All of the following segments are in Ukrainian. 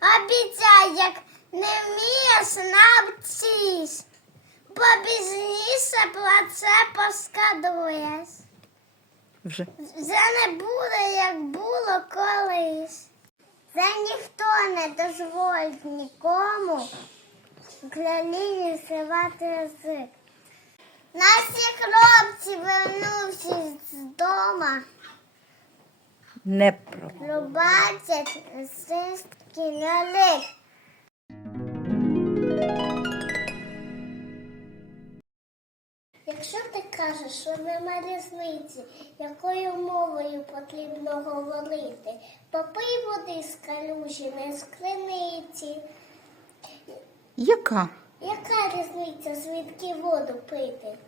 Обіцяй, як не вмієш, навчись, бо пізніше про це поскадуєш. Вже. Вже не буде, як було колись. Це ніхто не дозволить нікому в країні зривати язик. Наші хлопці, вернувшись з дома, Не про. пробачать систки на лик. Якщо ти кажеш, що нема різниці, якою мовою потрібно говорити, попий води з калюжі, не з криниці. Яка? Яка різниця, звідки воду пити?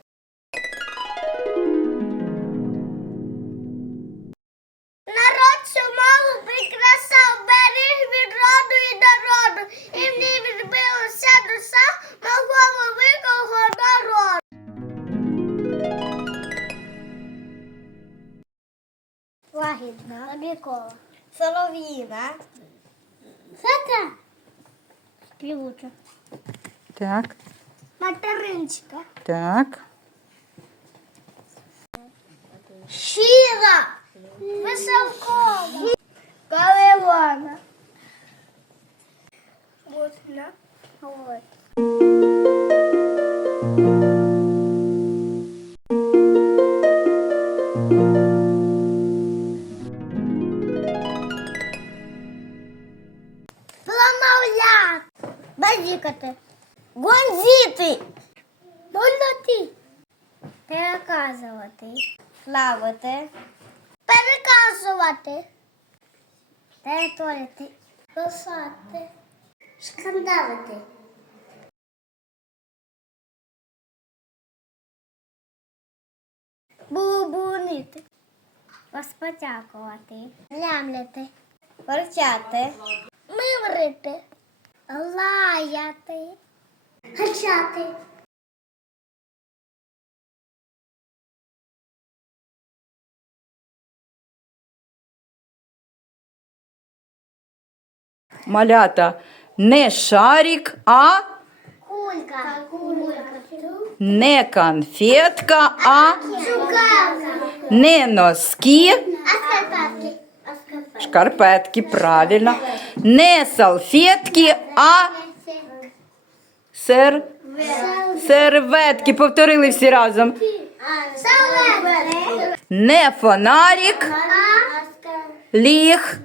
Лагідна. Обікова. Солов'їна. Фета. Співуча. Так, Материнська. так. Щира. Веселкова. Каливана. Можна. От. Гонзіти. Молоти. Переказувати. Славити. Переказувати. Територити. Писати. Скандалити. Бубунити. Розпотякувати. Лямляти. Ворчати. Миврити. Лаяти. Гачати. Малята. Не шарик, а Кулька. Не конфетка, а не носки, шкарпетки, правильно. Не салфетки, а сер... серветки. Повторили всі разом. Салат. Не фонарик, А. ліг,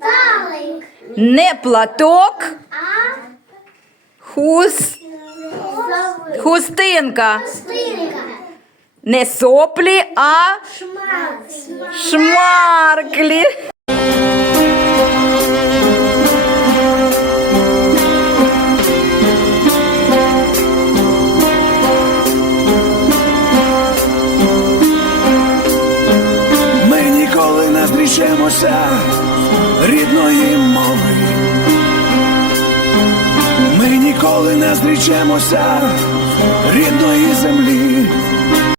Талик. не платок, А. хус, хустинка. Стинка. Не соплі, а Шмат. шмарклі. Зрічемося рідної мови. Ми ніколи не зрічемося рідної землі.